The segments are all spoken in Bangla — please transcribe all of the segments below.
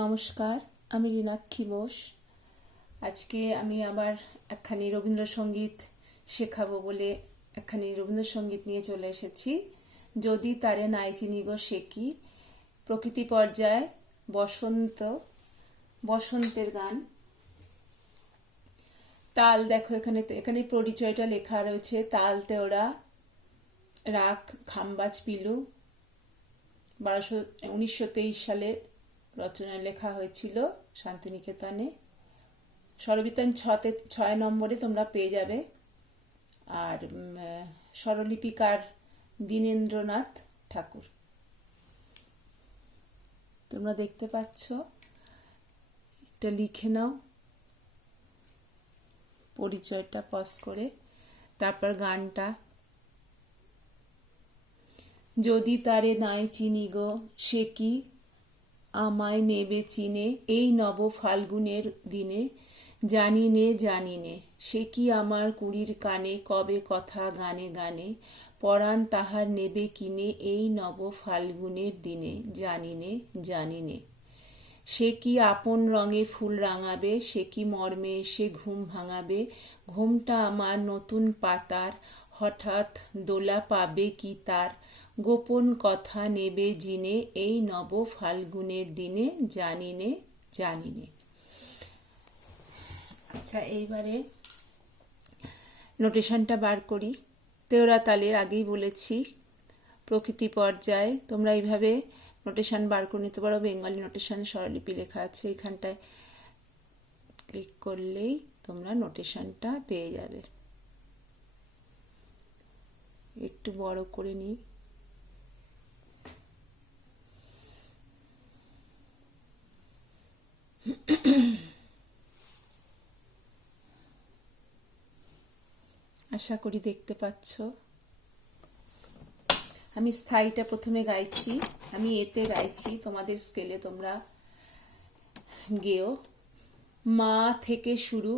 নমস্কার, আমি রিনাক্ষী বোস। আজকে আমি আবার একখানি রবীন্দ্রসঙ্গীত শেখাবো বলে একখানি রবীন্দ্রসঙ্গীত নিয়ে চলে এসেছি। যদি তারে নাই চিনি গো সে কি, প্রকৃতি পর্যায়ে বসন্তের গান। তাল দেখো, এখানে পরিচয়টা লেখা রয়েছে। তাল তেওড়া, রাগ খাম্বাজ পিলু। 1923 সালের রচনায় লেখা হয়েছিল শান্তিনিকেতনে। স্বরবিতান 6 নম্বরে তোমরা পেয়ে যাবে। আর স্বরলিপিকার দীনেন্দ্রনাথ ঠাকুর। তোমরা দেখতে পাচ্ছ, এটা লিখে নাও পরিচয়টা পজ করে, তারপর গানটা। যদি তারে নাই চিনি গো সে কি, আমায় নেবে চিনে এই নব ফাল্গুনের দিনে। জানি নে সে কি আমার কুড়ির কানে, কবে কথা গানে গানে। পরাণ তাহার নেবে কিনে এই নব ফাল্গুনের দিনে। জানি নে সে কি আপন রঙে ফুল রাঙাবে, সে কি মর্মে এসে ঘুম ভাঙাবে। ঘুমটা আমার নতুন পাতার, হঠাৎ দোলা পাবে কি তার। গোপন কথা নেবে জিনে এই নব ফাল্গুনের দিনে। জানি নে। আচ্ছা, এইবারে নোটেশনটা বার করি। তেওড়া তালের আগেই বলেছি, প্রকৃতি পর্যায়ে তোমরা এইভাবে নোটেশন বার করে নিতে পারো। বেঙ্গলি নোটেশনে স্বরলিপি লেখা আছে, এখানটায় ক্লিক করলেই তোমরা নোটেশনটা পেয়ে যাবে। একটু বড় করে নিই। আশা করি দেখতে পাচ্ছ। আমি স্থায়ীটা প্রথমে গাইছি, আমি এতে গাইছি, তোমাদের স্কেলে তোমরা গেও। মা থেকে শুরু,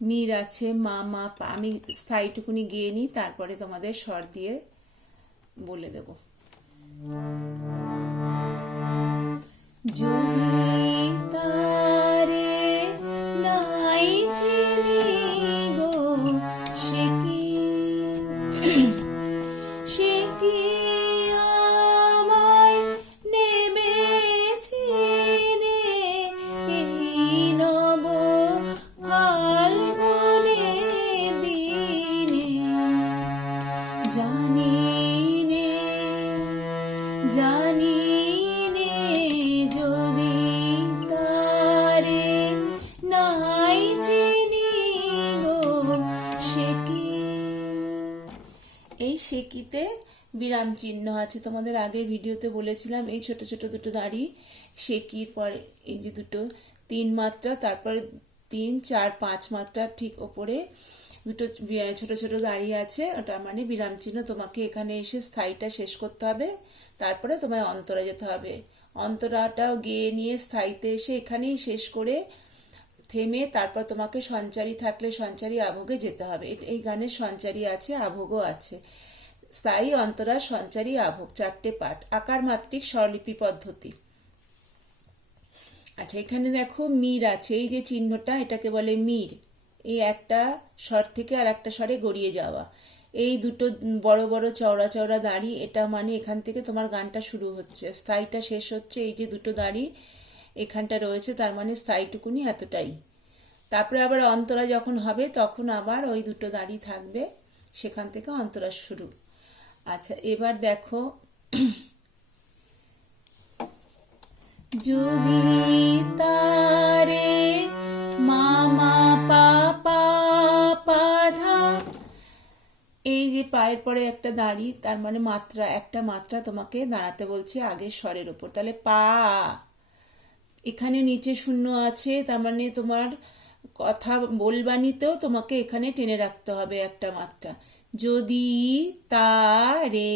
মির আছে মা মা পা। আমি স্থায়ীটুকুনি গেয়ে নিই, তারপরে তোমাদের স্বর দিয়ে বলে দেব। যদি তারে নাই চিনি গো সে কি, সে কি আমায় নেবে চিনে এই নব ফাল্গুনের দিনে। জানি নে যদি তারে নাই চিনি গো সে কি। এই সেকিতে বিরাম চিহ্ন আছে। তোমাদের আগের ভিডিওতে বলেছিলাম, এই ছোট ছোট দুটো দাড়ি সেকির পরে এই যে দুটো 3 মাত্রা, তারপরে 3, 4, 5 মাত্রা ঠিক ওপরে দুটো ছোট ছোট দাঁড়িয়ে আছে, ওটা মানে বিরাম চিহ্ন। তোমাকে এখানে এসে স্থায়ীটা শেষ করতে হবে, তারপরে তোমায় অন্তরা যেতে হবে। অন্তরাটাও গেয়ে নিয়ে স্থায়ীতে এসে এখানেই শেষ করে থেমে তারপর তোমাকে সঞ্চারী থাকলে সঞ্চারী আভোগে যেতে হবে। এই গানের সঞ্চারী আছে, আভোগও আছে। স্থায়ী, অন্তরা, সঞ্চারী, আভোগ 4টে পাঠ। আকার মাত্রিক স্বরলিপি পদ্ধতি। আচ্ছা, এখানে দেখো মির আছে, এই যে চিহ্নটা, এটাকে বলে মির। এই একটা স্বর থেকে আর একটা স্বরে গড়িয়ে যাওয়া। এই দুটো বড় বড় চওড়া চওড়া দাড়ি, এটা মানে এখান থেকে তোমার গানটা শুরু হচ্ছে, স্থায়ীটা শেষ হচ্ছে। এই যে দুটো দাড়ি এখানটা রয়েছে, তার মানে স্থায়ীটুকুনি এতটাই। তারপরে আবার অন্তরা যখন হবে তখন আবার ওই দুটো দাড়ি থাকবে, সেখান থেকে অন্তরা শুরু। আচ্ছা, এবার দেখো, যদি তারে মামা পাপা পাধা, এই যে পায়ের পরে একটা দাড়ি, তার মানে মাত্রা, একটা মাত্রা তোমাকে দাঁড়াতে বলছে আগের স্বরের উপর। তাহলে পা, এখানে নিচে শূন্য আছে, তার মানে তোমার কথা বলবানিতেও তোমাকে এখানে টেনে রাখতে হবে একটা মাত্রা। যদি তারে,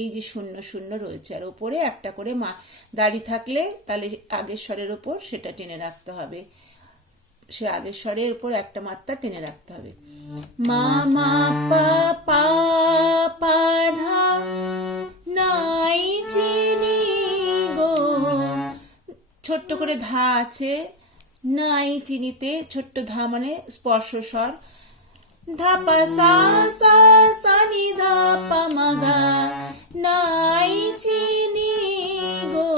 এই যে শূন্য শূন্য রয়েছে, আর ওপরে একটা করে দাড়ি থাকলে তাহলে আগের স্বরের ওপর সেটা টেনে রাখতে হবে। সে আগের স্বরের উপর একটা মাত্রা টেনে রাখতে হবে। মা মা পা পা পা ধা নাই চিনি ছোট্ট করে ধা আছে, নাই চিনিতে ছোট্ট ধা মানে স্পর্শ স্বর। ধা পা সা সা সা নি ধা পা মা গা, নাই চিনি গো।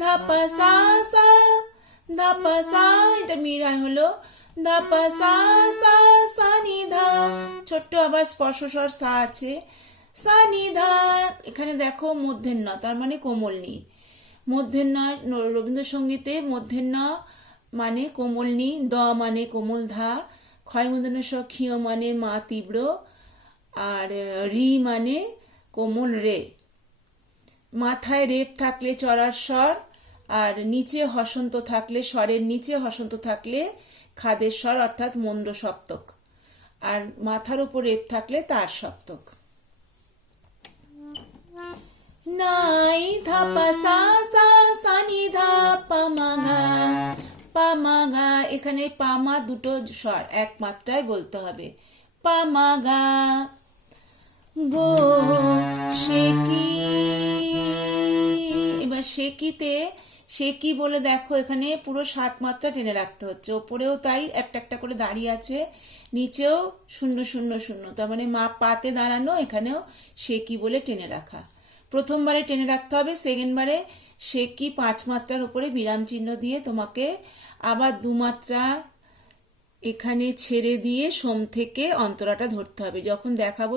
ধা পা সা সা, ধা পা সা, এটা মিরায় হলো। ধা পা সা সা সা নি ধা, ছোট্ট আবার স্পর্শ স্বর সা আছে। সা নি ধা, এখানে দেখো মূর্ধন্য, তার মানে কোমলনি। মূর্ধন্য রবীন্দ্রসঙ্গীতে মূর্ধন্য মানে কোমলনি, দ মানে কোমল ধা, ক্ষয় মূর্ধন্য স, ক্ষীয় মানে মা তীব্র, আর রি মানে কোমল রে। মাথায় রেপ থাকলে চড়ার স্বর, আর নিচে হসন্ত থাকলে, স্বরের নিচে হসন্ত থাকলে খাদের স্বর অর্থাৎ মন্দ সপ্তক, আর মাথার উপর রেপ থাকলে তার সপ্তক। নাই ধা পা সা সা সা নি ধা পা মা গা, পা মা গা, এখানে পা মা দুটো স্বর এক মাত্রায় বলতে হবে। পা মা গা গো শেকি, এবার শেকিতে শেকি বলে দেখো এখানে পুরো 7 মাত্রা টেনে রাখতে হচ্ছে। ওপরেও তাই একটা একটা করে দাঁড়িয়ে আছে, নিচেও 0 0 0, তার মানে মা পাতে দাঁড়ানো, এখানেও শেকি বলে টেনে রাখা। প্রথমবারে টেনে রাখতে হবে, সেকেন্ডবারে শেকি 5 মাত্রার উপরে বিরাম চিহ্ন দিয়ে তোমাকে আবার 2 মাত্রা এখানে ছেড়ে দিয়ে সোম থেকে অন্তরাটা ধরতে হবে। যখন দেখাবো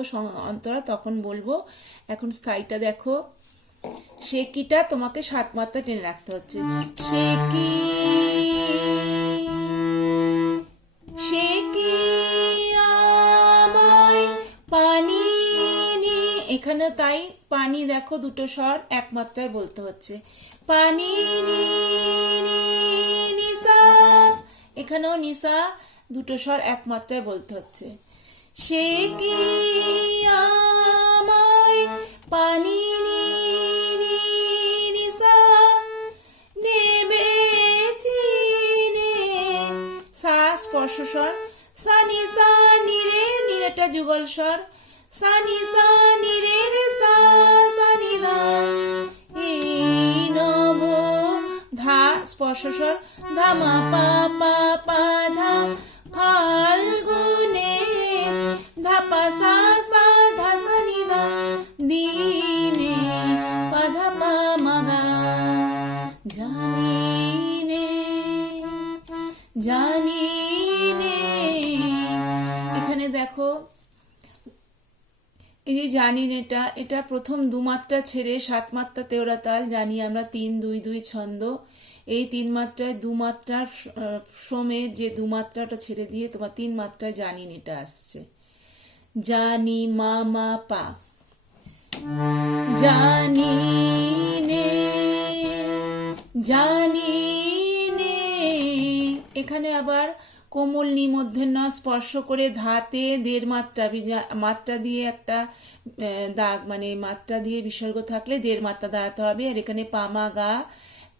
অন্তরা তখন বলবো। এখন স্থায়ীটা দেখো, শেকিটা তোমাকে 7 মাত্রা টেনে রাখতে হচ্ছে। শেকি শেকি আমায় পানি নি, এখানে তাই পানি দেখো দুটো স্বর এক মাত্রায় বলতে হচ্ছে। পানি নি নি নিসা, এখানেও নিসা দুটো স্বর এক মাত্রায় বলতে হচ্ছে। শেকি আমায় পানি নি নি নিসা, নেবেছি নে, সা স্পর্শ স্বর, সা নি সা নি রে, নিরেটা যুগল স্বর, সা নি সা নি রে রে সা, সা নি ধা, এই নব ধা স্পর্শ স্বর, ধা মা পা পা পা ধা, ফাল্গুনে ধা পা সা সা ধা সা নি ধা, দিনে পা ধা পা মা গা, জানি নে জানি নে। এখানে দেখো এই যে জানি নেটা, এটা প্রথম 2 মাত্রা ছেড়ে 7 মাত্রা তেওড়া তাল জানি আমরা 3 2 2 ছন্দ। এই 3 মাত্রায় 2 মাত্রার সোমের যে 2 মাত্রাটা ছেড়ে দিয়ে তোমার 3 মাত্রায় জানি নেটা আসছে। জানি মা মা পা, জানি নে জানি নে। এখানে আবার কোমল নি মূর্ধন্য স্পর্শ করে ধাতে 1.5 মাত্রা, মাত্রা দিয়ে একটা দাগ মানে মাত্রা দিয়ে বিসর্গ থাকলে 1.5 মাত্রা দাঁড়াতে হবে। আর এখানে পামা গা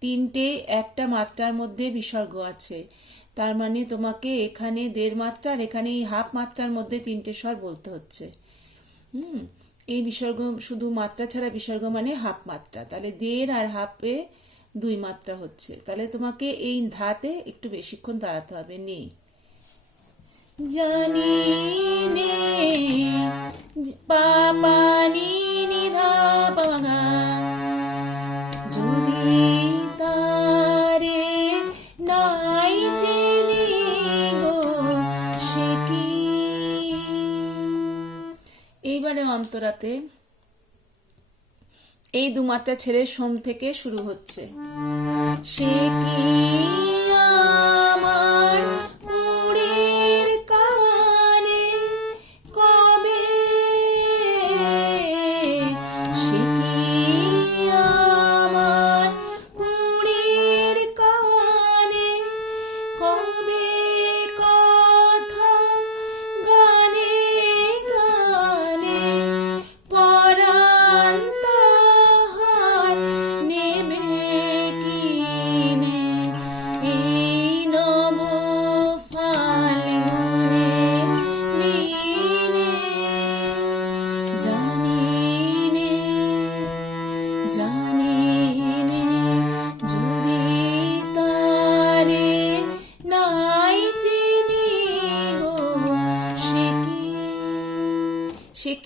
তিনটে একটা মাত্রার মধ্যে বিসর্গ আছে, তার মানে তোমাকে এখানে 1.5 মাত্রা আর এখানে এই হাফ মাত্রার মধ্যে 3টে স্বর বলতে হচ্ছে। এই বিসর্গ শুধু মাত্রা ছাড়া বিসর্গ মানে হাফ মাত্রা, তাহলে 1.5 আর হাফে 2 মাত্রা হচ্ছে। তাহলে তোমাকে এই ধাতে একটু বেশিক্ষণ দাঁড়াতে হবে। নে জানি নে পা পা নি নি ধা পা গা, যদি তারে নাই চিনি গো সে কি। এইবারে অন্তরাতে এই 2 মাত্রা ছেড়ে সোম থেকে শুরু হচ্ছে। সে কি আমার কুড়ের কানে কবে, সে কি আমার কুড়ের কানে কবে কথা গানে গানে পরাণ তাহার নেবে কিনে, এই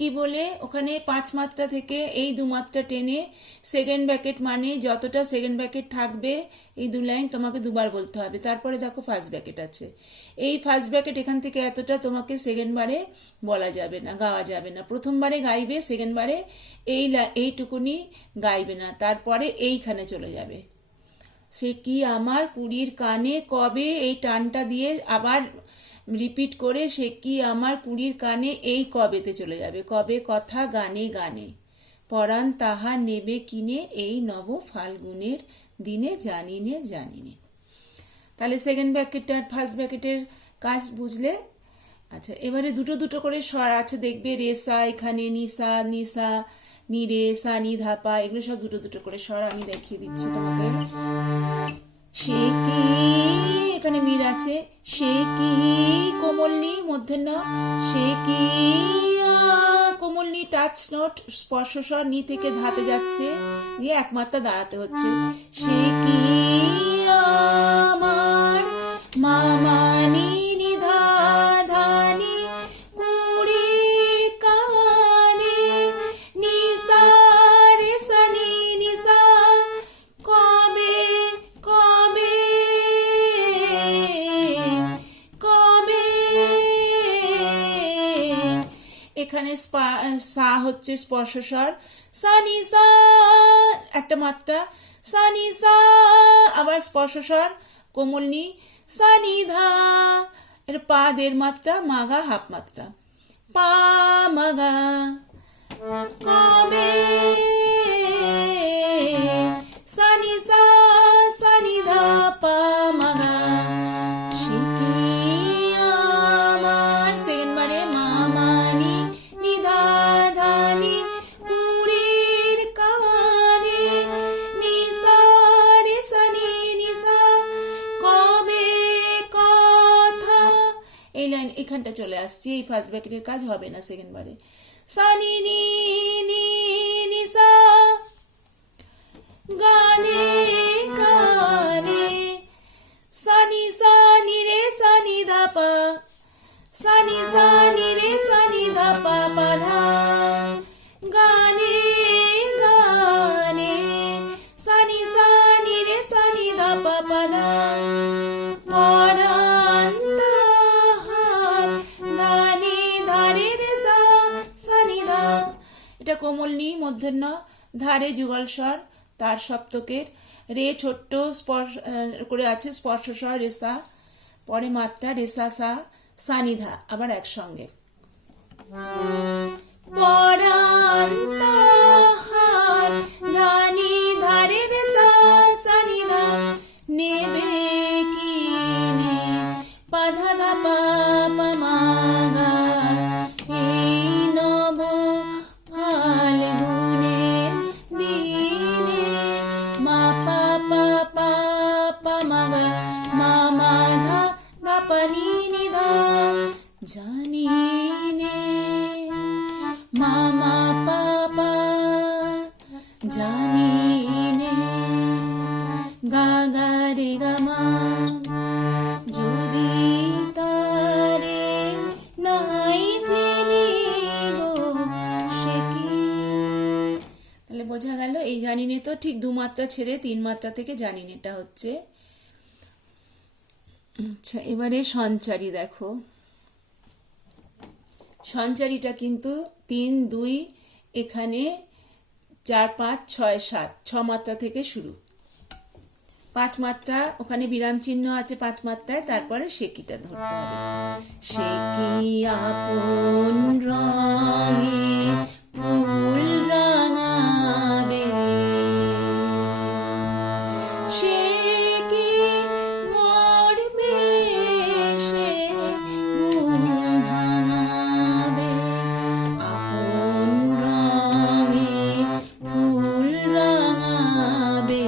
কি বলে ওখানে 5 মাত্রা থেকে এই 2 মাত্রা টেনে সেকেন্ড ব্র্যাকেট মানে যতটা সেকেন্ড ব্র্যাকেট থাকবে এই 2 লাইন তোমাকে দুবার বলতে হবে। তারপরে দেখো ফার্স্ট ব্র্যাকেট আছে, এই ফার্স্ট ব্র্যাকেট এখান থেকে এতটা তোমাকে সেকেন্ড বারে বলা যাবে না, গাওয়া যাবে না। প্রথমবারে গাইবে, সেকেন্ড বারে এইটুকুনি গাইবে না, তারপরে এইখানে চলে যাবে। সে কি আমার কুড়ির কানে কবে, এই টানটা দিয়ে আবার রিপিট করে সে কি আমার কুড়ির কানে এই কবেতে চলে যাবে। কবে কথা গানে গানে পরাণ তাহা নেবে কিনে এই নব ফাল্গুনের দিনে জানিনে জানিনে। তাহলে সেকেন্ড ব্র্যাকেট আর ফার্স্ট ব্র্যাকেটের কাজ বুঝলে। আচ্ছা, এবারে দুটো দুটো করে স্বর আছে দেখবে, রেসা এখানে, নিসা নিসা, নি রে সা নি ধাপা, এগুলো সব দুটো দুটো করে স্বর আমি দেখিয়ে দিচ্ছি তোমাকে। সে কি, এখানে মির আছে, সে কি কোমল নি মূর্ধন্য, সে কি কোমল নি টাচ নোট স্পর্শ স্বর, নি থেকে ধাতে যাচ্ছে, দিয়ে একমাত্রা দাঁড়াতে হচ্ছে। সে কি আমার মামা নি নিধা ধানি কুড়ির কানে নিসা রে সা নি নিসা কবে কবে কবে। এখানে সা হচ্ছে স্পর্শ স্বর, সা নি সা একটা মাত্রা, সা নি সা আবার স্পর্শ স্বর কোমল নি, সা নি ধা, এটা পা 1.5 মাত্রা, মাগা হাফ মাত্রা, পা মাগা কবে, সা নি ধা পা মাগা। সে কি আমার সেকেন্ড বারে মামানি নিধা ধানি কুড়ির কানে নিসা রে সা নি নিসা কবে কথা, এই লাইন এখানটা চলে আসছে। এই ফার্স্ট ব্র্যাকেটের কাজ হবে না সেকেন্ড বারে। সা নি নি নি নিসা গানে গানে, সা নি রে সা নি ধা পা, সা নি রে সা নি ধা পা পা ধা, গানে গানে, সা নি রে সা নি ধা পা পা ধা, পরাণ তাহার ধানি ধারে রে সা নি ধা, এটা কোমল নি মূর্ধন্য, ধারে যুগল স্বর, তার সপ্তকের, রে ছোট্ট স্পর্শ করে আছে স্পর্শ স্বর রেসা, পরে মাত্রা রেসা সা, সানিধা আবার একসঙ্গে। পরাণ তাহার ধানি ধারে রেসা সানিধা নেবে কিনে পাধা ধা পা পা মাগা এই নব ফাল্গুনের দিনে মা পা পা পা পা মাগা মা মা ধা ধা পা নি নি ধা জানি নে মা মা পা পা জানি নে গা গা রে গা মা যদি তারে নাই জেনে গো সে কি। তাহলে বোঝা গেল এই জানি নে তো ঠিক 2 মাত্রা ছেড়ে 3 মাত্রা থেকে জানি নেটা হচ্ছে। আচ্ছা, এবারে সঞ্চারী দেখো, সঞ্চারীটা কিন্তু 3 2 এখানে 4 5 6 7 6 মাত্রা থেকে শুরু, 5 মাত্রা ওখানে বিরাম চিহ্ন আছে 5 মাত্রায়, তারপরে সেকিটা ধরতে হবে। সেকি আপন রঙে ফুল রাঙাবে, সেকি মরবে সে ঘুম ভাঙাবে, আপন রঙে ফুল রাঙাবে,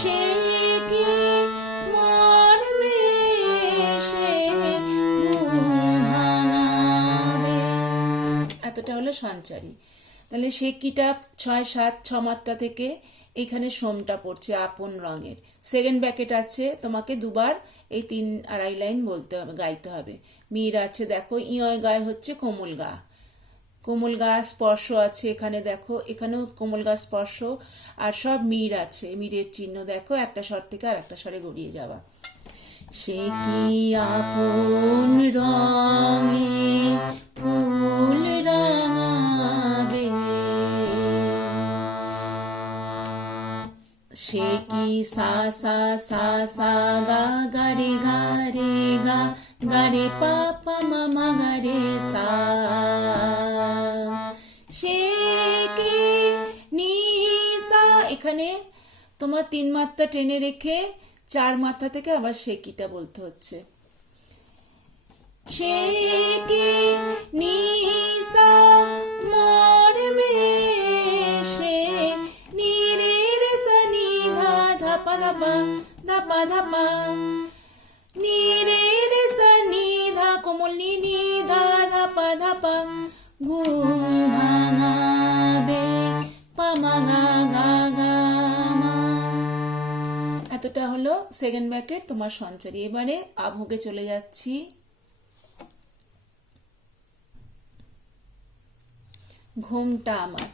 সে কি মরবে সে ঘুম ভাঙাবে। এতটা হলো সঞ্চারী। তাহলে সে কিটা 6 7 6 মাত্রা থেকে এইখানে সোমটা পড়ছে আপন রঙের। সেকেন্ড ব্যাকেট আছে, তোমাকে দুবার এই 3 আড়াই লাইন বলতে হবে, গাইতে হবে। মির আছে, দেখো ইয় গায়ে হচ্ছে কোমল গা, কোমল গা স্পর্শ আছে এখানে, দেখো এখানেও কোমল গা স্পর্শ, আর সব মির আছে, মিরের চিহ্ন দেখো, একটা স্বর থেকে আর একটা স্বরে গড়িয়ে যাওয়া। সে কি আপন রঙে ফুল রাঙাবে, সে কি সা সা সা সা গা গা রে গা রে গা গা রে পা পা মা মা গা রে সা, সে কি নি সা, এখানে তোমার 3 মাত্রা টেনে রেখে 4 মাথা থেকে আবার সে কিটা বলতে হচ্ছে। সে কি নি সা মোর মে সে নি রে রে সা নি ধা ধা পা ধা পা ধা পা ধা পা, নি রে রে সা নি ধা কোমল নি নি ধা ধা পা ধা পা, ঘুম ভাঙাবে পা মা গা গা গা মা। এতটা হলো সেকেন্ড ব্যাকেট তোমার সঞ্চারী। এবারে আভোগে চলে যাচ্ছি। ঘুমটা আমার,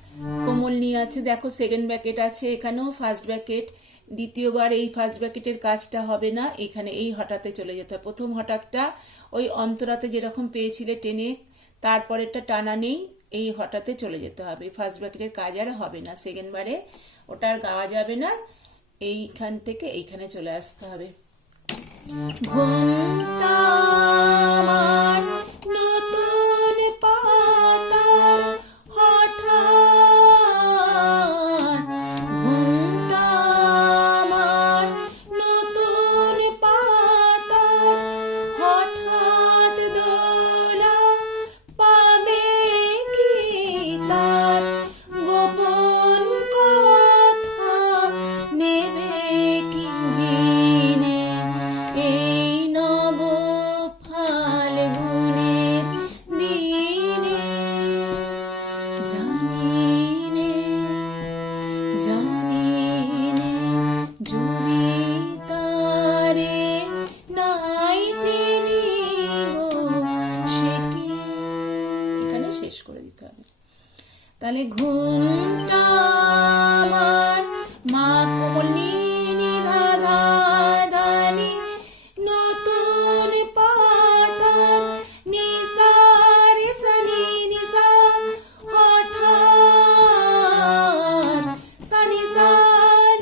কোমল নিয়ে আছে, দেখো সেকেন্ড ব্যাকেট আছে, এখানেও ফার্স্ট ব্যাকেট, দ্বিতীয়বার এই ফার্স্ট ব্যাকেটের কাজটা হবে না, এখানে এই হঠাতে চলে যেতে হবে। প্রথম হঠাৎটা ওই অন্তরাতে যেরকম পেয়েছিলে টেনে, তারপরেরটা টানা নেই, এই হঠাতে চলে যেতে হবে। ফার্স্ট ব্র্যাকেটের কাজ আর হবে না, সেকেন্ড বারে ওটা আর গাওয়া যাবে না, এইখান থেকে এইখানে চলে আসতে হবে। ঘুমটা আমার নতুন পাতার হঠাৎ, ঘুমটা আমার নতুন পাতার হঠাৎ দোলা পাবে কি তার গোপন কথা নেবে কি জিনে এই নব ফাল্গুনের দিনে, জানিনে জানিনে যদি তারে নাই চিনি গো সে কি, এখানে শেষ করে দিতে হবে। তাহলে ঘুমটা আমার মা কোমল নি নি ধা ধা ধা নি নতুন পাতার নিসা রে সা নি নিসা হঠাৎ সা নি সা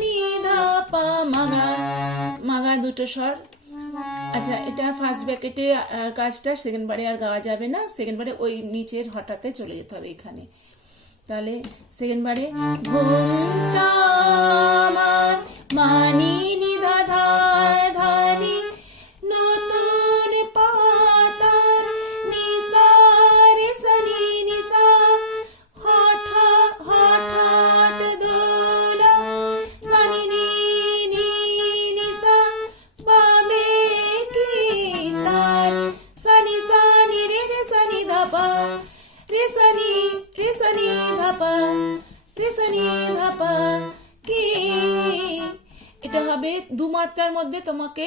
নি ধা পা মাগা, মাগা দুটো স্বর। আচ্ছা, এটা ফার্স্ট ব্র্যাকেটে কাজটা, সেকেন্ড বারে আর গাওয়া যাবে না, সেকেন্ড বারে ওই নিচের হঠাতে চলে যেতে হবে এখানে। তাহলে সেকেন্ড বারে ঘুমটা আমার মানি নি ধা ধা ধা নি নতুন পাতার নিসা রে সা নি নিসা হঠাৎ হঠাৎ দোলা সা নি নি নি নিসা পাবে কি তার সা নি রে রে সা নি ধা পা রে সা নি ধা পা রে সা নি ধা পা কি। এটা হবে 2 মাত্রার মধ্যে, তোমাকে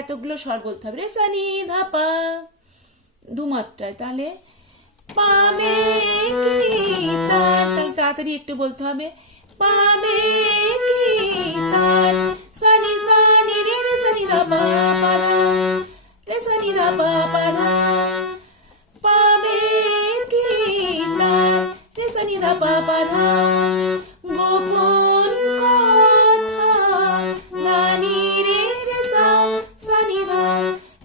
এতগুলো স্বর বলতে হবে। রে সা নি ধা পা 2 মাত্রায়, তাহলে পাবে কি তার, তাহলে তাড়াতাড়ি একটু বলতে হবে। পাবে কি তার সা নি রে রে সা নি ধা পা পা ধা রে সা নি ধা পা পা ধা, পাবে কি তার রে সা নি ধা পা পা ধা গোপন কথা গানি রে রে সা সা নি ধা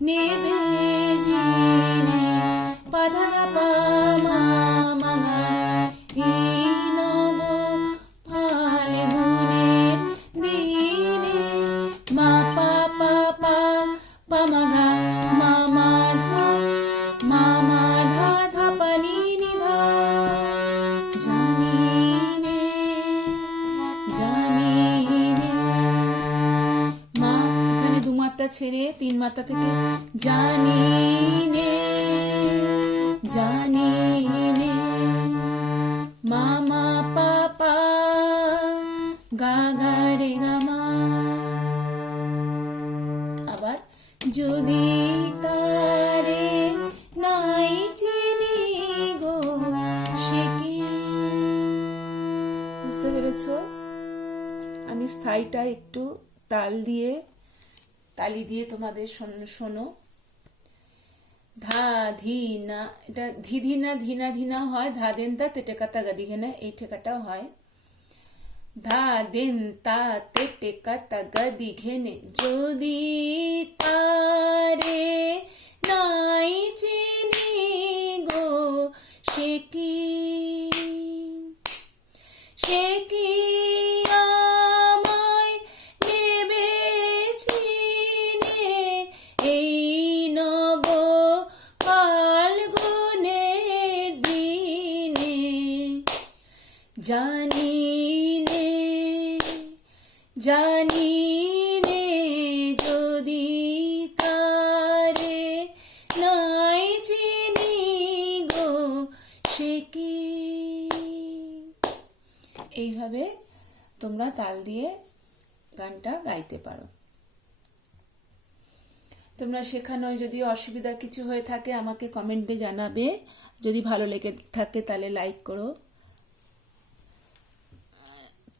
নেবে জিনে পা ধা ধা পা মা মা গা এই নব ফাল্গুনের দিনে মা পা পা পা পা মা গা মা মা ধা ধা পা নি নি ধা, জানিনে জানিনে মা, এখানে 2 মাত্রা ছেড়ে 3 মাত্রা থেকে জানিনে জানিনে মা মা পা পা গা বুঝতে পেরেছো? আমি স্থায়ীটা একটু তালি দিয়ে তোমাদের শোনো। ধা ধি না, এটা ধি না ধিনা ধিনা হয়, ধা দেন তা তেটে কাতা গাদি ঘেনা, এই ঠেকাটাও হয়। ধা দেন তা তেটে কাতা গাদি ঘেনে যদি তারে নাই চিনি গো সে কি আমায় নেবে চিনে এই নব ফাল্গুনের দিনে। জানি নে যদি তারে নাই চিনি গো সে কি। এইভাবে তোমরা তাল দিয়ে গানটা গাইতে পারো। তোমরা শেখানোয় যদি অসুবিধা কিছু হয়ে থাকে আমাকে কমেন্টে জানাবে। যদি ভালো লেগে থাকে তাহলে লাইক করো।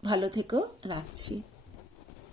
ভালো থেকো, রাখছি।